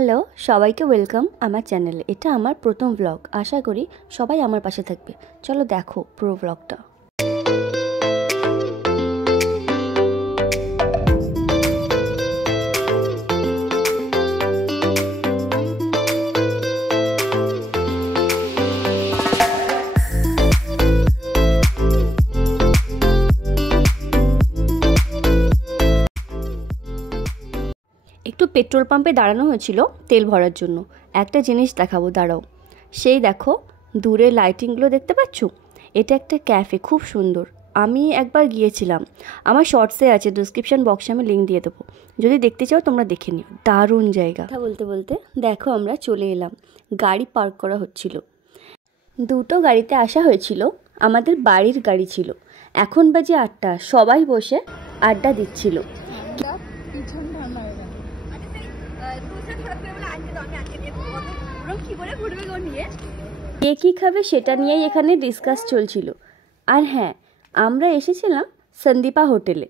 Hello সবাইকে welcome আমার চ্যানেলে। এটা আমার প্রথম ব্লগ। আশা করি সবাই আমার পাশে থাকবে। চলো দেখো পুরো ব্লগটা। একটু পেট্রোল পাম্পে দাঁড়ানো হয়েছিল তেল ভরার জন্য। একটা জিনিস দেখাবো, দাঁড়াও। সেই দেখো দূরে লাইটিংগুলো দেখতে পাচ্ছ? এটা একটা ক্যাফে, খুব সুন্দর। আমি একবার গিয়েছিলাম, আমার শর্টসে আছে, ডিসক্রিপশন বক্সে আমি লিঙ্ক দিয়ে দেবো। যদি দেখতে চাও তোমরা দেখে নিও, দারুণ জায়গা। কথা বলতে বলতে দেখো আমরা চলে এলাম। গাড়ি পার্ক করা হচ্ছিল। দুটো গাড়িতে আসা হয়েছিল, আমাদের বাড়ির গাড়ি ছিল। এখন বাজে 8টা, সবাই বসে আড্ডা দিচ্ছিল। কে কী খাবে সেটা নিয়েই এখানে ডিসকাস চলছিল। আর হ্যাঁ, আমরা এসেছিলাম সন্দীপা হোটেলে।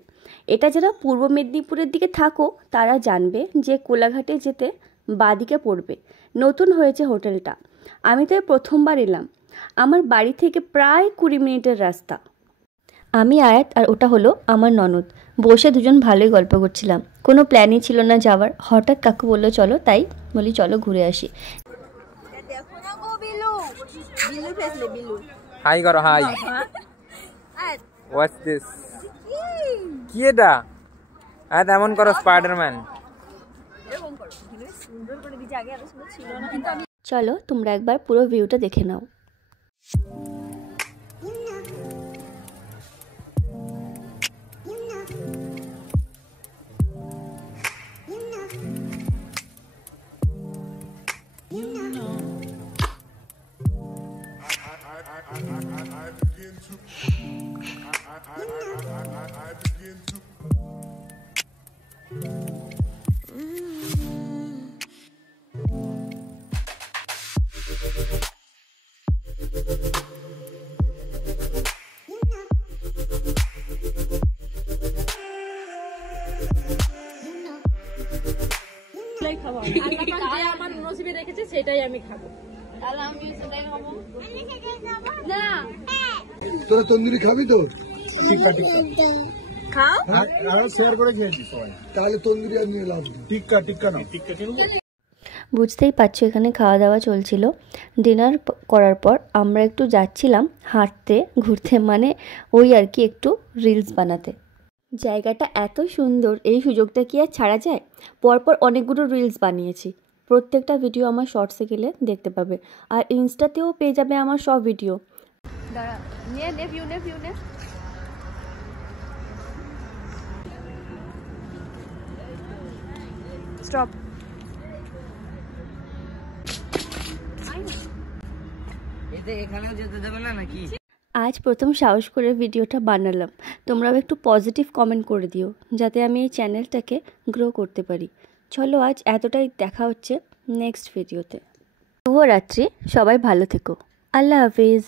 এটা যারা পূর্ব মেদিনীপুরের দিকে থাকো তারা জানবে যে কোলাঘাটে যেতে বাদিকে পড়বে। নতুন হয়েছে হোটেলটা। আমি তো প্রথমবার এলাম। আমার বাড়ি থেকে প্রায় 20 মিনিটের রাস্তা। আমি আয়াত আর ওটা হলো আমার ননদ। বসে দুজন ভালোই গল্প করছিলাম। কোনো প্ল্যানই ছিল না যাওয়ার। হঠাৎ কাকু বললো চলো, তাই বলি চলো ঘুরে আসি। হাই করো, হাই। What's this? কি এটা? আর এমন করো স্পাইডারম্যান। চলো তোমরা একবার পুরো ভিউটা দেখে নাও। আমার নসিবে রেখেছে সেটাই আমি খাবো। তাহলে আমি সেটাই খাবো না। তোরা তন্দুরি খাবি তো? টিক্কা খাও, আমরা শেয়ার করে খেয়েছি সবাই। তাহলে তন্দুরি আর নিয়ে লাভ নেই। টিক্কা না, টিক্কা কিনবো। বুঝতেই পারছো এখানে খাওয়া দাওয়া চলছিল। ডিনার করার পর আমরা একটু যাচ্ছিলাম হাঁটতে ঘুরতে, মানে ওই আর কি একটু রিলস বানাতে। জায়গাটা এত সুন্দর, এই সুযোগটা কি আর ছাড়া যায়? পরপর অনেকগুলো রিলস বানিয়েছি। প্রত্যেকটা ভিডিও আমার শর্টসে গেলে দেখতে পাবে, আর ইনস্টাতেও পেয়ে যাবে আমার সব ভিডিও। দাঁড়া, নে ভিউ নে। স্টপ। আজ প্রথম সাহস করে ভিডিওটা বানালাম। তোমরাও একটু পজিটিভ কমেন্ট করে দিও যাতে আমি এই চ্যানেলটাকে গ্রো করতে পারি। চলো আজ এতটাই, দেখা হচ্ছে নেক্সট ভিডিওতে। শুভরাত্রি, সবাই ভালো থেকো। আল্লাহ হাফিজ।